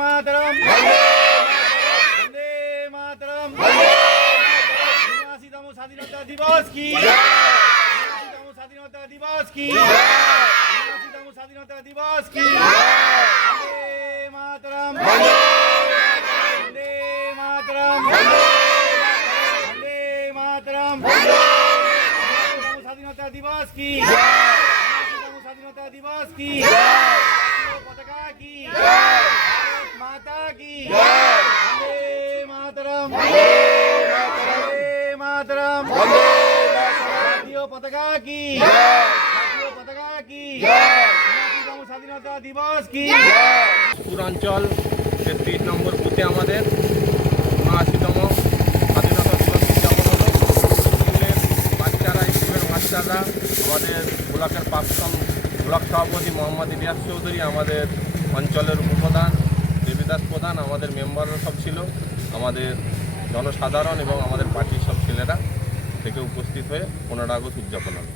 মাতরম। বন্দে মাতরম। উনআশিতম স্বাধীনতা দিবস কি? উনআশিতম স্বাধীনতা দিবস কি? উনআশিতম স্বাধীনতা দিবস কি? বন্দে মাতরম। বন্দে মাতরম। বন্দে মাতরম। স্বাধীনতা দিবস কি? স্বাধীনতা দিবস কি? মাতরম। জাতীয় পতাকা কি? জাতীয় পতাকা কি? স্বাধীনতা দিবস কি? পূর্বাঞ্চল তেত্রিশ নম্বর বুথে আমাদের উনআশিতম স্বাধীনতা দিবস উদযাপন হলো স্কুলের বাচ্চারা স্কুলের বাচ্চারা আমাদের ব্লকের প্রাক্তন ব্লক সভাপতি মোহাম্মদ ইলিয়াস চৌধুরী আমাদের অঞ্চলের উপপ্রধান দেবীদাস প্রধান আমাদের মেম্বাররা সব ছিল আমাদের জনসাধারণ এবং আমাদের পার্টির ছেলেরা থেকে উপস্থিত হয়ে পনেরো আগস্ট উদযাপন হবে।